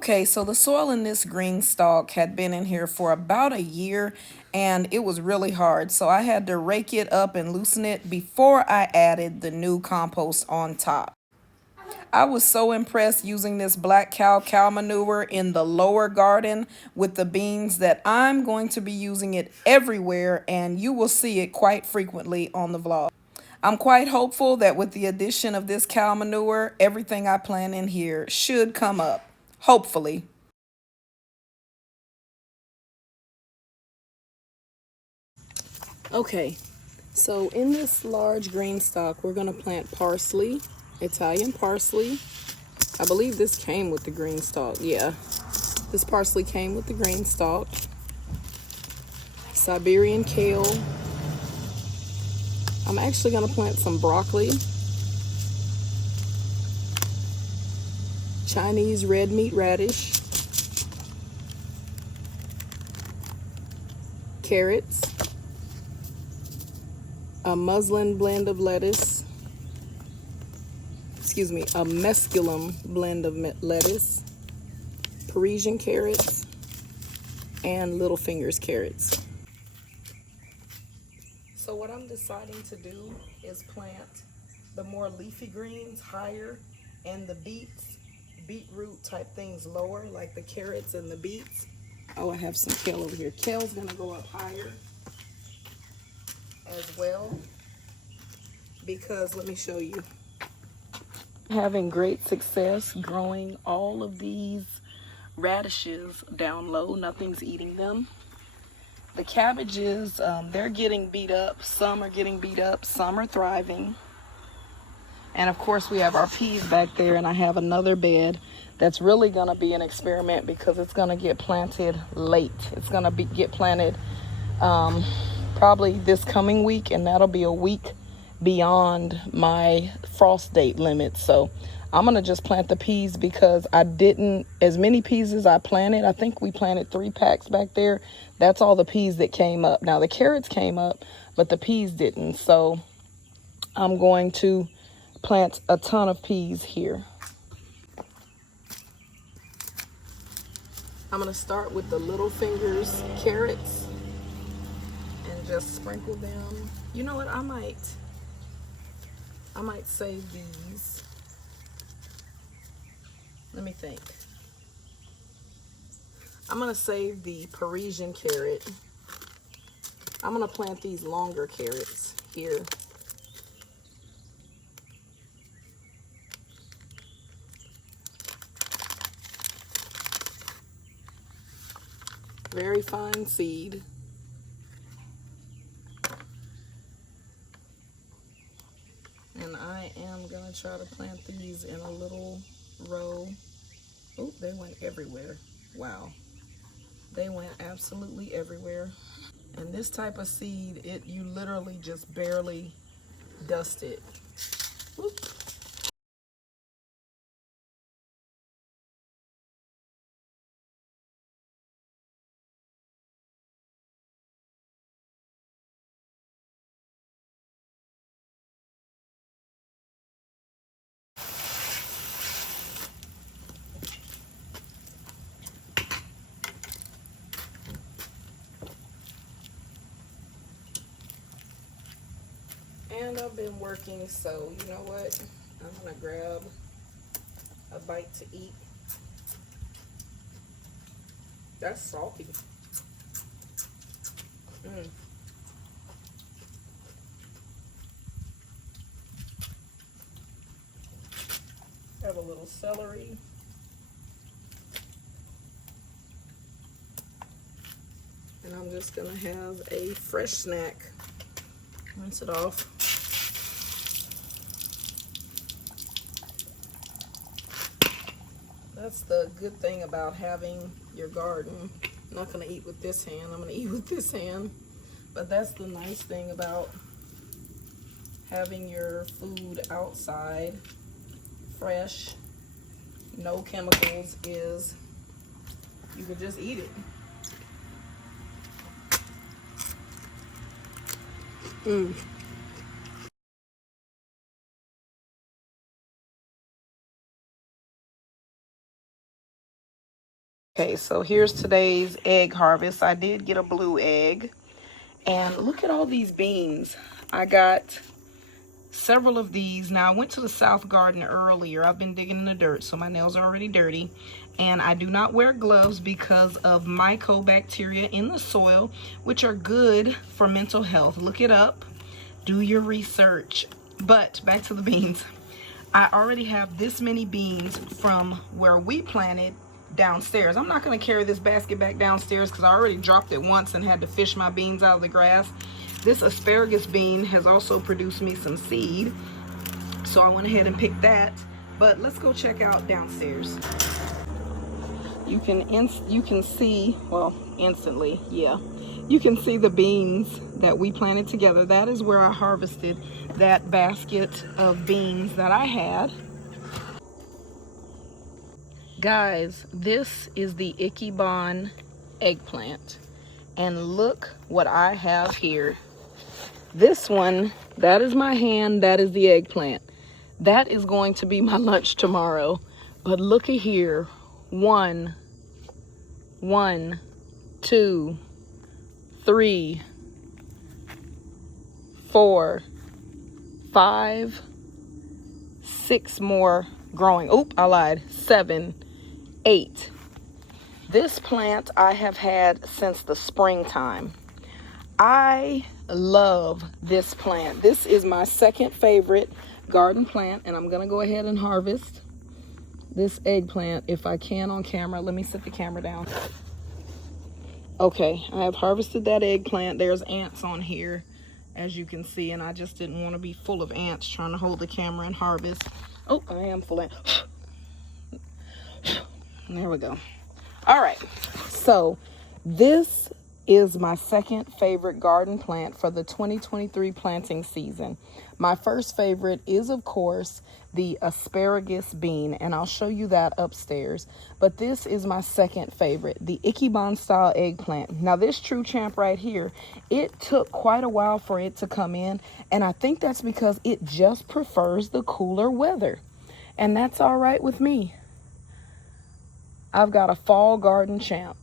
Okay, so the soil in this green stalk had been in here for about a year and it was really hard. So I had to rake it up and loosen it before I added the new compost on top. I was so impressed using this black cow manure in the lower garden with the beans that I'm going to be using it everywhere and you will see it quite frequently on the vlog. I'm quite hopeful that with the addition of this cow manure, everything I plant in here should come up. Hopefully. Okay, so in this large green stock, we're going to plant parsley, Italian parsley. I believe this came with the green stalk. Yeah, this parsley came with the green stalk. Siberian kale. I'm actually going to plant some broccoli. Chinese red meat radish. Carrots. A muslin blend of lettuce. Excuse me, a mesclun blend of lettuce. Parisian carrots. And little fingers carrots. So what I'm deciding to do is plant the more leafy greens higher and the beetroot type things lower, like the carrots and the beets. Oh, I have some kale over here. Kale's gonna go up higher as well because let me show you. Having great success growing all of these radishes down low. Nothing's eating them. The cabbages, they're getting beat up. Some are getting beat up. Some are thriving. And of course we have our peas back there, and I have another bed that's really going to be an experiment because it's going to get planted late. It's going to get planted probably this coming week, and that'll be a week beyond my frost date limit. So I'm going to just plant the peas because I didn't, as many peas as I planted, I think we planted 3 packs back there. That's all the peas that came up. Now the carrots came up, but the peas didn't. So I'm going to plant a ton of peas here. I'm going to start with the little fingers carrots and just sprinkle them. You know what, I might save these. Let me think. I'm going to save the Parisian carrot. I'm going to plant these longer carrots here. Very fine seed. And I am going to try to plant these in a little row. Oh, they went everywhere. Wow. They went absolutely everywhere. And this type of seed, you literally just barely dust it. Whoop. And I've been working, so you know what? I'm gonna grab a bite to eat. That's salty. Have a little celery. And I'm just gonna have a fresh snack. Rinse it off. That's the good thing about having your garden. I'm not gonna eat with this hand, I'm gonna eat with this hand. But that's the nice thing about having your food outside, fresh, no chemicals, is you can just eat it. Okay, so here's today's egg harvest. I did get a blue egg. And look at all these beans. I got several of these. Now, I went to the south garden earlier. I've been digging in the dirt, so my nails are already dirty. And I do not wear gloves because of mycobacteria in the soil, which are good for mental health. Look it up. Do your research. But back to the beans. I already have this many beans from where we planted downstairs. I'm not going to carry this basket back downstairs because I already dropped it once and had to fish my beans out of the grass. This asparagus bean has also produced me some seed, so I went ahead and picked that. But let's go check out downstairs. You can see, well, instantly, yeah. You can see the beans that we planted together. That is where I harvested that basket of beans that I had. Guys, this is the Ikebana eggplant. And look what I have here. This one, that is my hand, that is the eggplant. That is going to be my lunch tomorrow. But look at here. 1, 2, 3, 4, 5, 6 more growing. Oh, I lied. 7, 8. This plant I have had since the springtime. I love this plant. This is my second favorite garden plant, and I'm gonna go ahead and harvest this eggplant if I can on camera. Let me set the camera down. Okay, I have harvested that eggplant. There's ants on here, as you can see, and I just didn't want to be full of ants trying to hold the camera and harvest. Oh, I am full of ants. There we go. All right, so this is my second favorite garden plant for the 2023 planting season. My first favorite is, of course, the asparagus bean, and I'll show you that upstairs. But this is my second favorite, the Ikebana style eggplant. Now this True Champ right here, it took quite a while for it to come in, and I think that's because it just prefers the cooler weather, and that's all right with me. I've got a fall garden champ.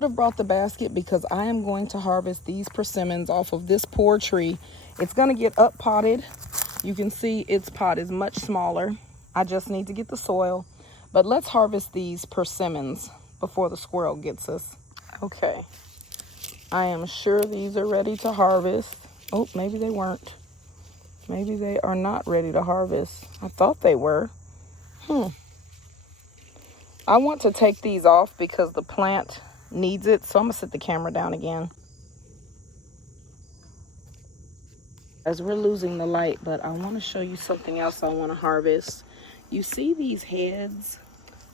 I have brought the basket because I am going to harvest these persimmons off of this poor tree. It's going to get up potted. You can see its pot is much smaller. I just need to get the soil. But let's harvest these persimmons before the squirrel gets us. Okay. I am sure these are ready to harvest. Oh, maybe they weren't. Maybe they are not ready to harvest. I thought they were. I want to take these off because the plant needs it, so I'm gonna set the camera down again. As we're losing the light, but I want to show you something else I want to harvest. You see these heads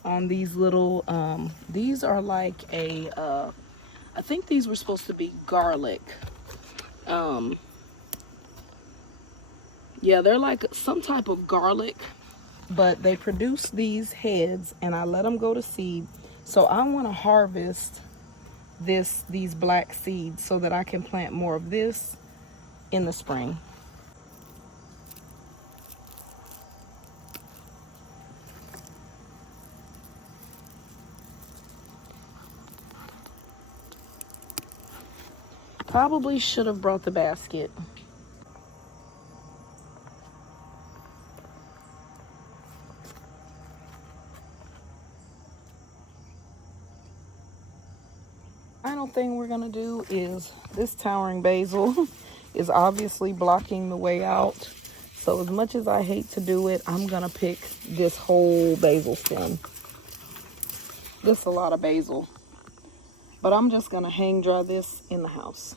on these little, these are like a, I think these were supposed to be garlic. Yeah, they're like some type of garlic, but they produce these heads, and I let them go to seed. So I want to harvest these black seeds so that I can plant more of this in the spring. Probably should have brought the basket. Final thing we're gonna do is this towering basil is obviously blocking the way out. So as much as I hate to do it, I'm gonna pick this whole basil stem. This is a lot of basil, but I'm just gonna hang dry this in the house.